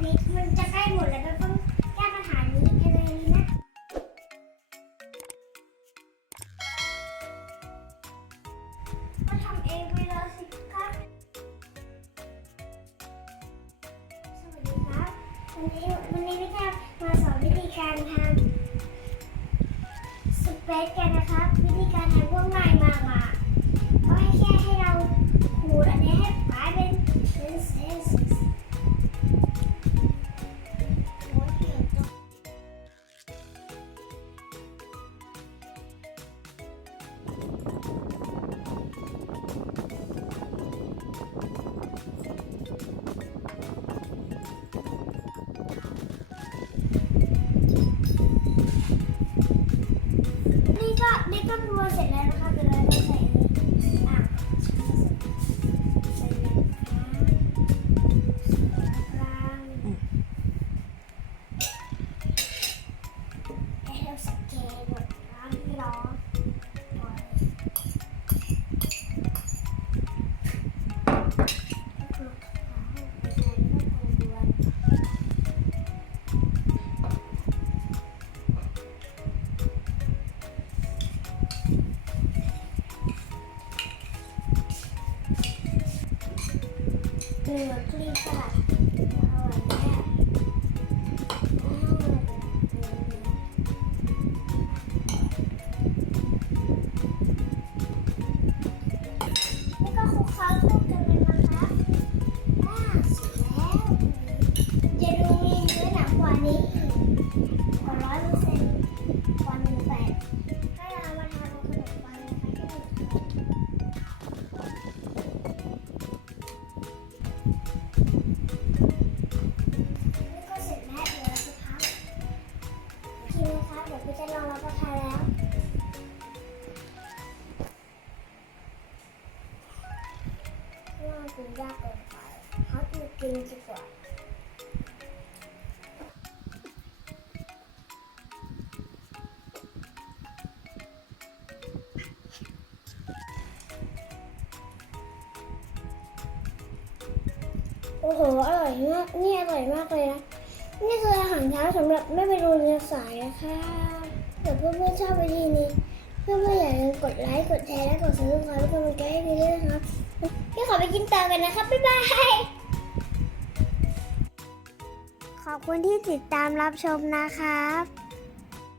พริกมันจะใกล้หมดแล้วเราต้องแก้ปัญหานี้กันเลยนะก็ทำเองไปเลยสิครับสวัสดีครับวันนี้พี่แก้วมาสอนวิธีการทำสเปรดกันนะครับวิธีการทำก็ง่ายมากก็ให้เราขูดอันนี้ให้กลายเป็นเส้นนี่ก็รวนเสร็จแล้วนะคะเดี๋ยวเราจะใส่ใส่กลางให้เราสเกลหมดน้ำที่ร้อนเกลือคลีสลัดอร่อยแน่นี่ก็คลุกเคล้าคลุกกันเลยนะคะเสร็จแล้วจะดูมีเนื้อหนังกว่านี้กว่า100%กว่า18ถ้าเรามาทานกับขนมปังนะคะเดี๋ยวพี่จะลองรับประทานแล้วว่ากินยากเกินไปเขาจะกินดีกว่าโอ้โหอร่อยมากนี่อร่อยมากเลยนะนี่คืออาหารเช้าสำหรับแม่ไปโรงเรียนสายนะคะเดี๋ยวเพื่อนๆชอบวิดีโอนี้เพื่อนๆอย่าลืมกดไลค์กดแชร์และกดซับสไครป์เป็นกำลังใจให้พี่ด้วยนะครับพี่ขอไปกินต่อกันนะครับบ๊ายบายขอบคุณที่ติดตามรับชมนะครับ